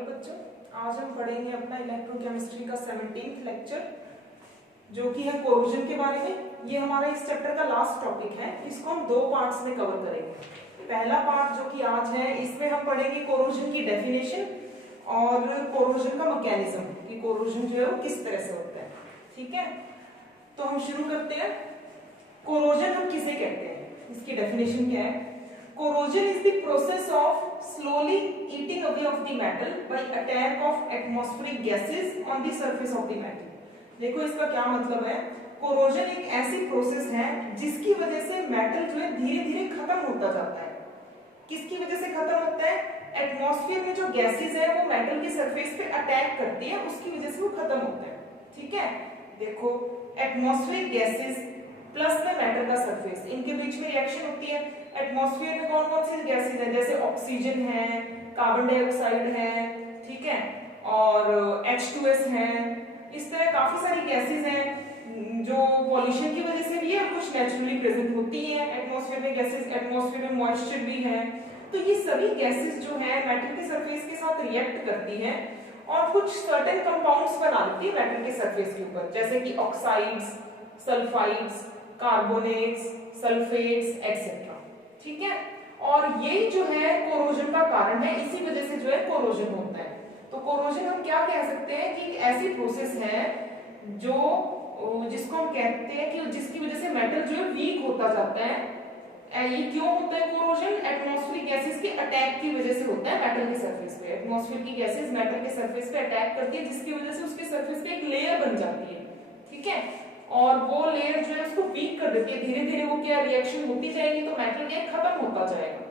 Hello बच्चों, आज हम पढ़ेंगे अपना इलेक्ट्रोकेमिस्ट्री का 17th लेक्चर जो कि है कोरोजन के बारे में। ये हमारा इस चैप्टर का लास्ट टॉपिक है। इसको हम दो पार्ट्स में कवर करेंगे। पहला पार्ट जो कि आज है, इसमें हम पढ़ेंगे कोरोजन की डेफिनेशन और कोरोजन का मैकेनिज्म कि कोरोजन जो है वो किस तरह से होता है। ठीक है, तो हम शुरू करते हैं। कोरोजन हम किसे कहते हैं, इसकी डेफिनेशन क्या है। Corrosion is the process of slowly eating away of the metal by attack of atmospheric gases on the surface of the metal। देखो इसका क्या मतलब है। Corrosion एक ऐसी प्रोसेस है जिसकी वजह से मेटल जो है धीरे धीरे खत्म होता जाता है। किसकी वजह से खत्म होता है? एटमॉस्फेयर में जो गैसेस है वो मेटल के सरफेस पे अटैक करती है, उसकी वजह से वो खत्म होता है। ठीक है, देखो एटमॉस्फेरिक गैसेस प्लस में मेटल का सरफेस, इनके बीच में रिएक्शन होती है। एटमॉस्फेयर में कौन कौन सी गैसेस है, जैसे ऑक्सीजन है, कार्बन डाइऑक्साइड है, ठीक है, और H2S है। इस तरह काफी सारी गैसेस हैं जो पॉल्यूशन की वजह से भी है, कुछ नेचुरली प्रेजेंट होती हैं एटमॉस्फेयर में गैसेस। एटमॉस्फेयर में मॉइस्चर भी है, तो ये सभी गैसेस जो है मेटल के सरफेस के साथ रिएक्ट करती हैं और कुछ सर्टेन कंपाउंड्स बना देती है मेटल के सरफेस के ऊपर, जैसे कि oxides, sulphides, carbonates, sulphates etcetera. ठीक है, और यही जो है कोरोजन का कारण है, इसी वजह से जो है कोरोजन होता है। तो कोरोजन हम क्या कह सकते हैं कि एक ऐसी प्रोसेस है जो जिसको हम कहते हैं कि जिसकी वजह से मेटल जो है वीक होता जाता है। ये क्यों होता है कोरोजन? एटमॉस्फेरिक गैसेस के अटैक की वजह से होता है मेटल के सरफेस पे। एटमॉस्फेयर की गैसेस मेटल के सरफेस पे अटैक करती है, जिसकी वजह से उसके सरफेस पे एक लेयर बन जाती है। ठीक है, और वो लेयर जो है उसको वीक कर देती है। धीरे धीरे वो क्या रिएक्शन होती जाएगी तो मेटल क्या खत्म होता जाएगा।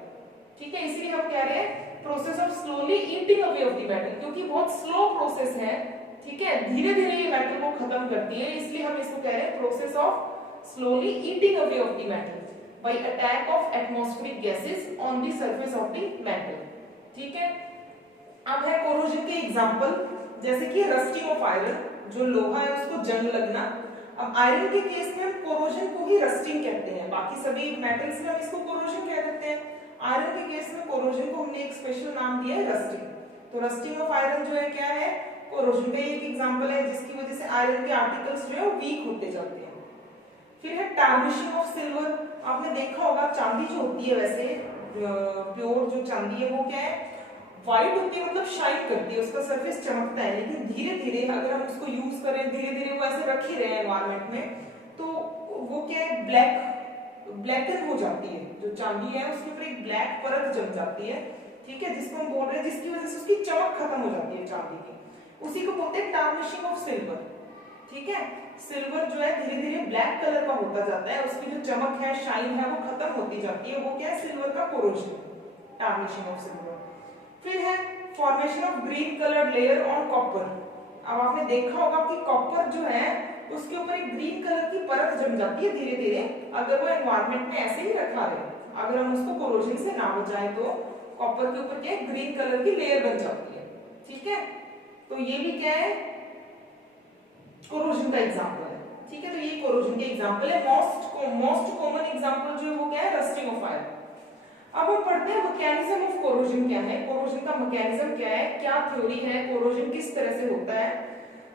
ठीक है, इसलिए हम कह रहे हैं process of slowly eating away of the metal, क्योंकि बहुत स्लो प्रोसेस है। ठीक है, धीरे धीरे ये मेटल को खत्म करती है, इसलिए हम इसको कह रहे हैं process of slowly eating away of the metal by attack of atmospheric gases on the surface of the metal. ठीक है, अब है कोरोजन के एग्जांपल, जैसे कि रस्टिंग ऑफ आयरन, जो लोहा है उसको जंग लगना। अब आयरन के केस में हम कोरोजन को ही रस्टिंग कहते हैं, बाकी सभी मेटल्स में हम इसको कोरोजन कह देते हैं। आयरन के केस में कोरोजन को हमने एक स्पेशल नाम दिया है रस्टिंग। तो रस्टिंग ऑफ आयरन जो है क्या है, कोरोजन का एक एग्जांपल है जिसकी वजह से आयरन के आर्टिकल्स जो है वीक होते जाते हैं। फिर है टार्निशिंग ऑफ सिल्वर। आपने देखा होगा चांदी जो होती है, वैसे प्योर जो चांदी है वो क्या है, व्हाइट होती है, मतलब शाइन करती है, उसका सरफेस चमकता है। लेकिन धीरे धीरे अगर हम उसको यूज करें, धीरे धीरे वो ऐसे रख ही रहे हैं एनवायरनमेंट में, तो वो क्या है, ब्लैकन हो जाती है। जो चांदी है उसके ऊपर एक ब्लैक परत जम जाती है। ठीक है, जिसको हम बोल रहे हैं, जिसकी वजह से उसकी चमक खत्म हो जाती है चांदी की, उसी को बोलते हैं टार्निशिंग ऑफ सिल्वर। ठीक है, सिल्वर जो है धीरे धीरे ब्लैक कलर का होता जाता है, उसकी जो चमक है, शाइन है, वो खत्म होती जाती है। वो क्या है, सिल्वर का कोरोजन, टार्निशिंग ऑफ सिल्वर। फिर है formation of green coloured layer on copper. अब आपने देखा होगा कि कॉपर जो है उसके ऊपर एक ग्रीन कलर की परत जम जाती है धीरे धीरे, अगर वो एनवायरनमेंट में ऐसे ही रखा रहे, अगर हम उसको कोरोजन से ना बचाएं तो कॉपर के ऊपर क्या ग्रीन कलर की लेयर बन जाती है। ठीक है, तो ये भी क्या है, कोरोजन का एग्जांपल है। ठीक है, तो ये कोरोजन के एग्जांपल है। मोस्ट कॉमन एग्जांपल जो है वो क्या है, रस्टिंग ऑफ आयरन। अब हम पढ़ते हैं मैकेनिज्म ऑफ कोरोजन क्या है, कोरोजन का मैकेनिज्म क्या है, क्या थ्योरी है, कोरोजन किस तरह से होता है।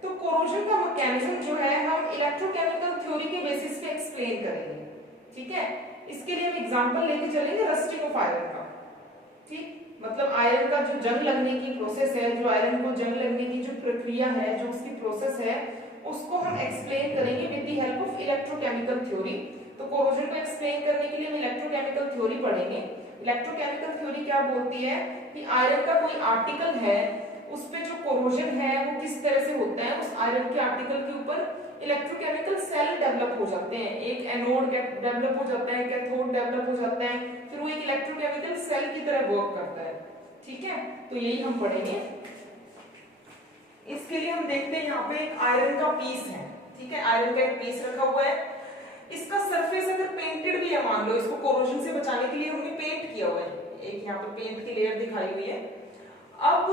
तो कोरोजन का मैकेनिज्म जो है हम इलेक्ट्रोकेमिकल थ्योरी के बेसिस पे एक्सप्लेन करेंगे। ठीक है, इसके लिए हम एग्जांपल लेके चलेंगे रस्टिंग ऑफ आयरन का। ठीक, मतलब आयरन का जो जंग लगने की प्रोसेस है, जो आयरन को जंग लगने की जो प्रक्रिया है, जो उसकी प्रोसेस है, उसको हम एक्सप्लेन करेंगे with the help of electrochemical theory. तो कोरोजन को एक्सप्लेन करने के लिए हम इलेक्ट्रोकेमिकल थ्योरी पढ़ेंगे। इलेक्ट्रोकेमिकल थ्योरी क्या बोलती है कि आयरन का कोई आर्टिकल है, उस पे जो कोरोजन है वो किस तरह से होता है, उस आयरन के आर्टिकल के ऊपर इलेक्ट्रोकेमिकल सेल डेवलप हो जाते हैं। एक एनोड डेवलप हो जाता है, कैथोड डेवलप हो जाता है, फिर वो एक इलेक्ट्रोकेमिकल सेल की तरह वर्क करता है। ठीक है, तो यही हम पढ़ेंगे। इसके लिए हम देखते हैं यहाँ पे एक आयरन का पीस है। ठीक है, आयरन का एक पीस रखा हुआ है, इसका सरफेस अगर पेंटेड भी है, मान लो इसको कोरोजन से बचाने के लिए हमने पेंट किया हुआ है, एक यहाँ पे पेंट की लेयर दिखाई हुई है। अब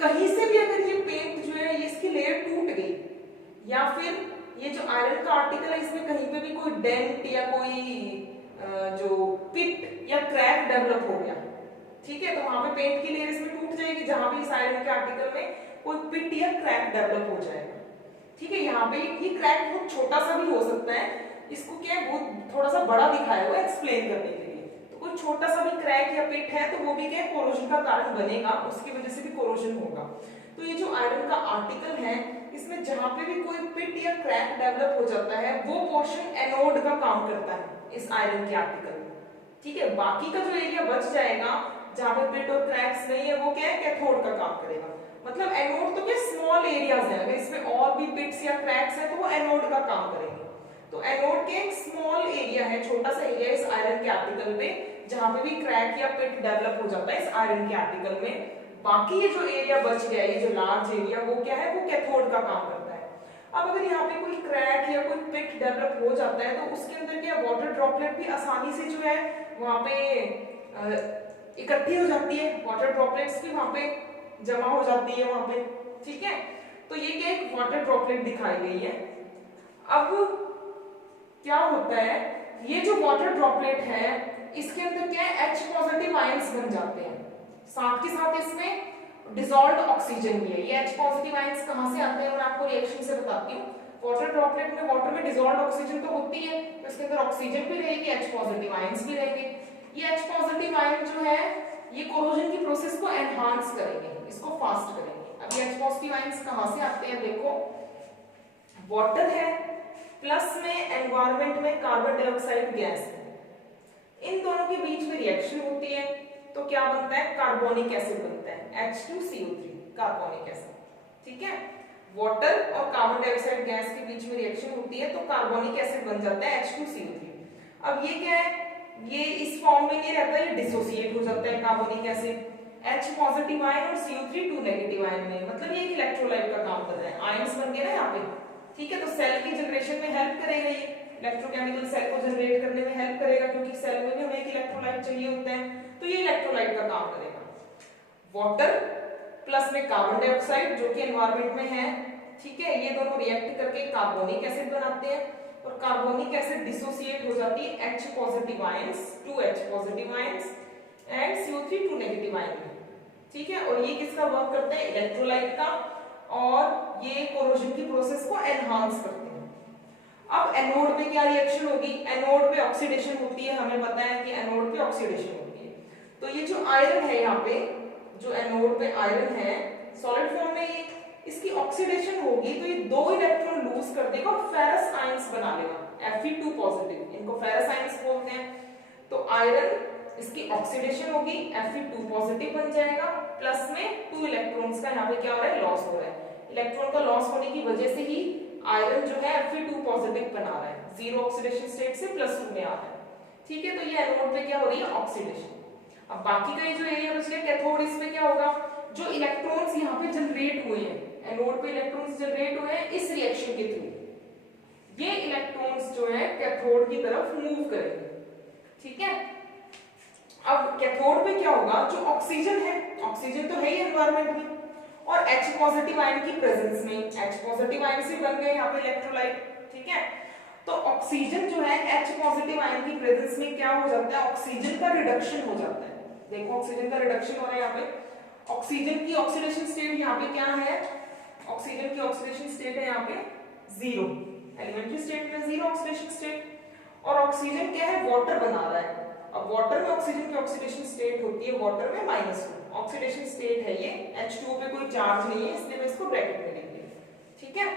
कहीं से भी अगर ये पेंट जो है, ये इसकी लेयर टूट गई, या फिर ये जो आयरन का आर्टिकल है इसमें कहीं पे भी कोई डेंट या कोई जो पिट या क्रैक डेवलप हो गया, ठीक है, तो वहां पे पेंट की लेयर इसमें टूट जाएगी जहां पे इस आयरन के आर्टिकल में कोई पिट या क्रैक डेवलप हो जाएगा। ठीक है, यहाँ पे ये क्रैक बहुत छोटा सा भी हो सकता है, इसको क्या है बहुत थोड़ा सा बड़ा दिखाया हुआ है एक्सप्लेन करने के लिए। तो कोई छोटा सा भी क्रैक या पिट है तो वो भी क्या कोरोजन का कारण बनेगा, उसकी वजह से भी कोरोजन होगा। तो ये जो आयरन का आर्टिकल है इसमें जहां पे भी कोई पिट या क्रैक डेवलप हो जाता है वो पोर्शन एनोड का काम करता है इस आयरन के आर्टिकल में। ठीक है, बाकी का जो एरिया बच जाएगा जहां पे पिट और क्रैक्स नहीं है वो क्या है कैथोड का काम करेगा। मतलब एनोड तो क्या स्मॉल एरियाज है, अगर इसमें और भी पिट्स या क्रैक्स है तो वो एनोड का काम करेंगे। तो एनोड के एक स्मॉल एरिया है, छोटा सा एरिया इस आयरन के आर्टिकल में जहां पे भी क्रैक या पिट डेवलप हो जाता है इस आयरन के आर्टिकल में। बाकी ये जो एरिया बच गया है, ये जो लार्ज एरिया वो क्या है वो कैथोड का काम करता है। अब अगर यहाँ पे कोई क्रैक या कोई पिट डेवलप हो जाता है तो उसके अंदर क्या वाटर ड्रॉपलेट भी आसानी से जो है वहां पे इकट्ठी हो जाती है, वाटर ड्रॉपलेट्स भी वहां पे जमा हो जाती है वहां पे। ठीक है, तो ये क्या एक वाटर ड्रॉपलेट दिखाई गई है। अब क्या होता है, ये जो वाटर ड्रॉपलेट है इसके अंदर क्या है H पॉजिटिव आयंस बन जाते हैं, साथ के साथ इसमें डिसॉल्व्ड ऑक्सीजन भी है। ये H पॉजिटिव आयंस कहां से आते हैं मैं आपको रिएक्शन से बताती हूँ। वाटर ड्रॉपलेट में वाटर में डिसॉल्व्ड ऑक्सीजन तो होती है, तो इसके अंदर ऑक्सीजन भी रहेगी, H पॉजिटिव आयंस भी रहेंगे। ये H पॉजिटिव आयन जो है ये कोरोजन की प्रोसेस को एनहांस करेंगे, इसको फास्ट करेंगे। अब ये H पॉजिटिव आयंस कहां से आते हैं, देखो वाटर है प्लस में एनवायरनमेंट में कार्बन डाइऑक्साइड गैस है, इन दोनों के बीच में रिएक्शन होती है तो क्या बनता है कार्बोनिक एसिड बनता है H2CO3 कार्बोनिक एसिड। ठीक है, वाटर और कार्बन डाइऑक्साइड गैस के बीच में रिएक्शन होती है तो कार्बोनिक एसिड बन जाता है H2CO3। अब ये क्या है, ये इस फॉर्म में नहीं रहता, ये डिसोसिएट हो जाता है carbonic acid H positive ion और CO3 2 नेगेटिव आयन में, मतलब ये एक इलेक्ट्रोलाइट का काम कर रहा है, आयंस बन गए ना यहाँ पे। ठीक है, तो सेल की जनरेशन में हेल्प करेगा, ये इलेक्ट्रोकेमिकल सेल को जनरेट करने में हेल्प करेगा क्योंकि सेल में भी हमें एक इलेक्ट्रोलाइट चाहिए होता है, तो ये इलेक्ट्रोलाइट का काम करेगा। वाटर प्लस में कार्बन डाइऑक्साइड जो कि एनवायरनमेंट में है, ठीक है, ये दोनों रिएक्ट करके कार्बोनिक एसिड बनाते हैं और कार्बोनिक एसिड डिसोसिएट हो जाती है H positive ions 2 H positive ions and CO3 2 negative ion में। ठीक है, और ये किसका वर्क करते हैं इलेक्ट्रोलाइट का, और ये कोरोजन की प्रोसेस को एनहांस करते हैं। अब एनोड पे क्या रिएक्शन होगी, एनोड पे ऑक्सीडेशन होती है, हमें पता है कि एनोड पे ऑक्सीडेशन होती है। तो ये जो आयरन है यहाँ पे, जो एनोड पे आयरन है सॉलिड फॉर्म में, ये इसकी ऑक्सीडेशन होगी तो ये 2 इलेक्ट्रॉन लूज कर देगा और फेरस आयंस बना लेगा Fe2 पॉजिटिव, इनको फेरस आयंस बोलते हैं। तो आयरन इसकी ऑक्सीडेशन होगी Fe2 पॉजिटिव बन जाएगा, प्लस में 2 इलेक्ट्रॉन्स का यहाँ पे क्या हो रहा है लॉस हो रहा है। इलेक्ट्रॉन का लॉस होने की वजह से ही आयरन जो है Fe2 पॉजिटिव बना रहा है, जीरो ऑक्सीडेशन स्टेट से +2 में आ रहा है। ठीक है, तो ये एनोड पे क्या हो रही है ऑक्सीडेशन। अब बाकी का ये जो एरिया बच गया कैथोड, इसमें क्या होगा, जो इलेक्ट्रॉन्स यहाँ पे जनरेट हुए हैं, एनोड पे इलेक्ट्रॉन्स जनरेट हुए हैं इस रिएक्शन के थ्रू, ये इलेक्ट्रॉन्स जो है कैथोड की तरफ मूव करेंगे। ठीक है, अब कैथोड पे क्या होगा, जो ऑक्सीजन है, ऑक्सीजन तो है ही एनवायरनमेंट में, और H पॉजिटिव आयन की प्रेजेंस में, H पॉजिटिव आयन से बन गए यहाँ पे इलेक्ट्रोलाइट। ठीक है, तो ऑक्सीजन जो है H पॉजिटिव आयन की प्रेजेंस में क्या हो जाता है, ऑक्सीजन का रिडक्शन हो जाता है। देखो ऑक्सीजन का रिडक्शन हो रहा है यहाँ पे, ऑक्सीजन की ऑक्सीडेशन स्टेट यहाँ पे क्या है, ऑक्सीजन की ऑक्सीडेशन स्टेट है यहाँ पे 0, एलिमेंट्री स्टेट में 0 ऑक्सीडेशन स्टेट, और ऑक्सीजन क्या है वाटर बना रहा है। अब वाटर में ऑक्सीजन की ऑक्सीडेशन स्टेट होती है वाटर में -2 ऑक्सीडेशन स्टेट है, ये H2O पे कोई चार्ज नहीं है इसलिए मैं इसको ब्रैकेट में लिख दिया। ठीक है,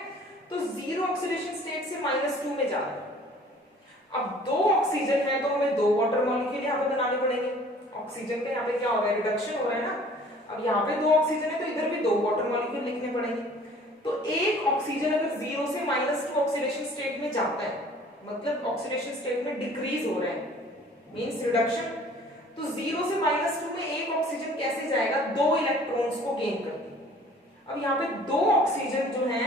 तो 0 ऑक्सीडेशन स्टेट से -2 में जा रहा है। अब 2 ऑक्सीजन है तो हमें 2 वाटर मॉलिक्यूल यहाँ पे बनाने पड़ेंगे। ऑक्सीजन पे यहाँ पे क्या हो रहा है रिडक्शन हो रहा है ना, अब यहाँ पे 2 ऑक्सीजन है तो इधर भी 2 वाटर मॉलिक्यूल लिखने पड़ेंगे। तो एक ऑक्सीजन अगर 0 से -2 ऑक्सीडेशन स्टेट में जाता है, मतलब ऑक्सीडेशन स्टेट में डिक्रीज हो रहा है मींस रिडक्शन, तो 0 से -2 में एक ऑक्सीजन कैसे जाएगा, 2 इलेक्ट्रॉन्स को गेन करके। अब यहाँ पे 2 ऑक्सीजन जो है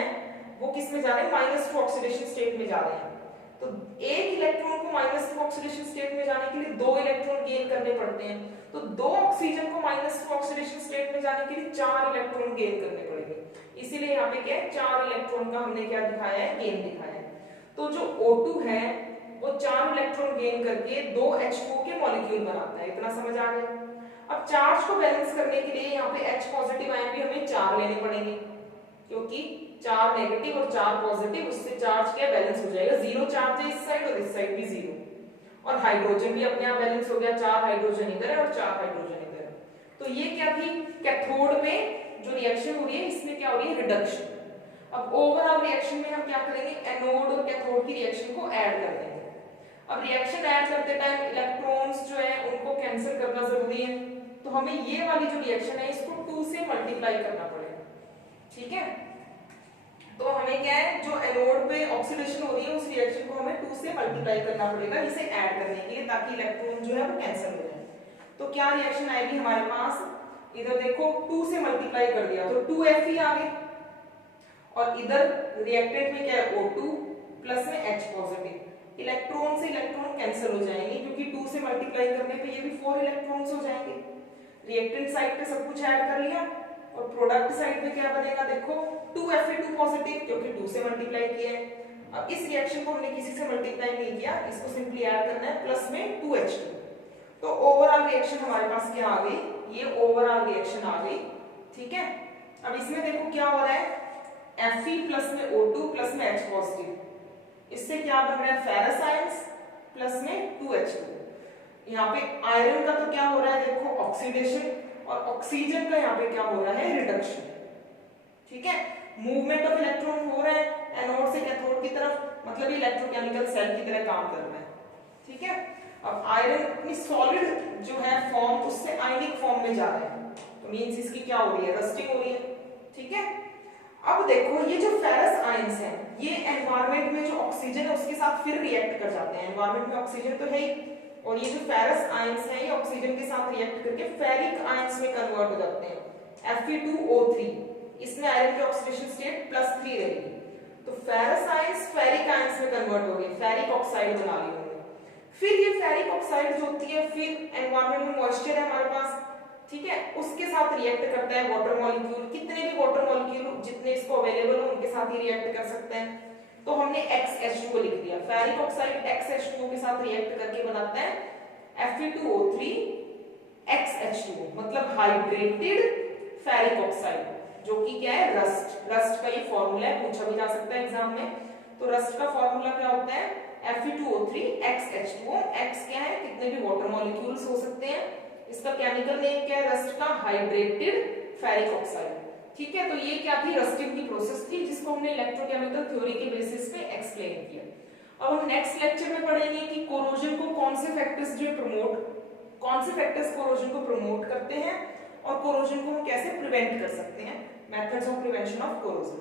वो किस में जा रहे हैं, -2 ऑक्सीडेशन स्टेट में जा रहे हैं। तो एक इलेक्ट्रॉन को -2 ऑक्सीडेशन स्टेट में जाने के लिए 2 इलेक्ट्रॉन गेन करने पड़ते हैं, तो 2 ऑक्सीजन को -2 ऑक्सीडेशन स्टेट में जाने के लिए 4 इलेक्ट्रॉन गेन करने पड़ेंगे। इसीलिए यहाँ पे क्या है 4 इलेक्ट्रॉन का हमने क्या दिखाया है, गेन दिखाया है। तो जो O2 है वो 4 इलेक्ट्रॉन गेन करके 2 H2O के मॉलिक्यूल बनाता है, इतना समझ आ गया। अब चार्ज को बैलेंस करने के लिए यहाँ पे H पॉजिटिव आयन भी हमें 4 लेने पड़ेंगे, क्योंकि 4 नेगेटिव और 4 पॉजिटिव, उससे चार्ज क्या बैलेंस हो जाएगा, 0 चार्ज है इस साइड और इस साइड भी 0। और हाइड्रोजन भी अपने आप बैलेंस हो गया, 4 हाइड्रोजन इधर है और 4 हाइड्रोजन इधर है। तो ये क्या थी, कैथोड में जो रिएक्शन हो रही है इसमें क्या हो रही है, रिडक्शन। अब ओवरऑल रिएक्शन में हम क्या करेंगे, एनोड और कैथोड की रिएक्शन को ऐड कर देंगे। अब रिएक्शन ऐड करते टाइम इलेक्ट्रॉन्स जो है उनको कैंसिल करना जरूरी है, तो हमें ये वाली जो रिएक्शन है इसको 2 से मल्टीप्लाई करना पड़ेगा, ठीक है। तो हमें क्या है, जो एनोड पे ऑक्सीडेशन हो रही है उस रिएक्शन को हमें 2 से मल्टीप्लाई करना पड़ेगा इसे ऐड करने के लिए, ताकि इलेक्ट्रॉन जो है वो कैंसिल हो जाए। तो क्या रिएक्शन आएगी हमारे पास, इधर देखो 2 से मल्टीप्लाई कर दिया तो 2Fe आ गए, और इधर रिएक्टेंट में क्या है, O2 प्लस में H पॉजिटिव। इलेक्ट्रॉन से इलेक्ट्रॉन कैंसिल हो जाएंगे, क्योंकि 2 से मल्टीप्लाई करने पे ये भी 4 इलेक्ट्रॉन्स हो जाएंगे। रिएक्टेंट साइड पे सब कुछ ऐड कर लिया, और प्रोडक्ट साइड पे क्या बनेगा, देखो 2Fe2 पॉजिटिव, क्योंकि 2 से मल्टीप्लाई किया है। अब इस रिएक्शन को हमने किसी से मल्टीप्लाई नहीं किया, इसको सिंपली ऐड करना है, प्लस में 2H2। तो ओवरऑल रिएक्शन हमारे पास क्या आ गई, ये ओवरऑल रिएक्शन आ गई, ठीक है। अब इसमें देखो क्या हो रहा है, Fe प्लस में O2 प्लस में H पॉजिटिव, इससे क्या बन रहा है, फेरस आयंस प्लस में 2H2। यहाँ पे आयरन का तो क्या हो रहा है, देखो ऑक्सीडेशन, और ऑक्सीजन का यहाँ पे क्या हो रहा है, रिडक्शन, ठीक है। मूवमेंट ऑफ इलेक्ट्रॉन हो रहा है एनोड से कैथोड की तरफ, मतलब इलेक्ट्रोकेमिकल सेल की तरह काम कर रहा है, ठीक है। अब आयरन अपनी सॉलिड जो है फॉर्म उससे आयनिक फॉर्म में जा रहा है, तो मींस इसकी क्या हो रही है, रस्टिंग हो रही है, ठीक है। अब देखो ये जो फेरस आयंस हैं ये एनवायरनमेंट में जो ऑक्सीजन है उसके साथ फिर रिएक्ट कर जाते हैं, एनवायरनमेंट में ऑक्सीजन तो है ही, और ये जो फेरस आयंस हैं ये ऑक्सीजन के साथ रिएक्ट करके फेरिक आयंस में कन्वर्ट हो जाते हैं, Fe2O3। इसमें आयरन की ऑक्सीडेशन स्टेट +3 रहेगी, तो फेरस आयंस फेरिक आयंस में कन्वर्ट हो गए, फेरिक ऑक्साइड बना ली उन्होंने। फिर ये फेरिक ऑक्साइड जो होती है, फिर एनवायरनमेंट में मॉइस्चर है हमारे पास, ठीक है, उसके साथ रिएक्ट करता है वाटर मॉलिक्यूल, कितने भी वाटर मॉलिक्यूल जितने इसको अवेलेबल हो उनके साथ ही रिएक्ट कर सकते हैं। तो हमने XH2 को लिख दिया, फेरिक ऑक्साइड XH2 के साथ रिएक्ट करके बनाता है Fe2O3 XH2, मतलब हाइड्रेटेड फेरिक ऑक्साइड, जो कि क्या है, रस्ट। रस्ट का ये फॉर्मूला है, पूछा भी जा सकता है एग्जाम में। तो रस्ट का फॉर्मूला क्या होता है, Fe2O3 XH2O। X क्या है, कितने भी वाटर मॉलिक्यूल्स हो सकते हैं, इसका केमिकल नेम क्या है, रस्ट का हाइड्रेटेड फेरिक ऑक्साइड, ठीक है। तो ये क्या थी, रस्टिंग की प्रोसेस थी, जिसको हमने इलेक्ट्रोकेमिकल थ्योरी के बेसिस पे एक्सप्लेन किया। अब हम नेक्स्ट लेक्चर में पढ़ेंगे कि कोरोजन को कौन से फैक्टर्स कोरोजन को प्रमोट करते हैं, और कोरोजन को हम कैसे प्रिवेंट कर सकते हैं, methods of prevention of corrosion.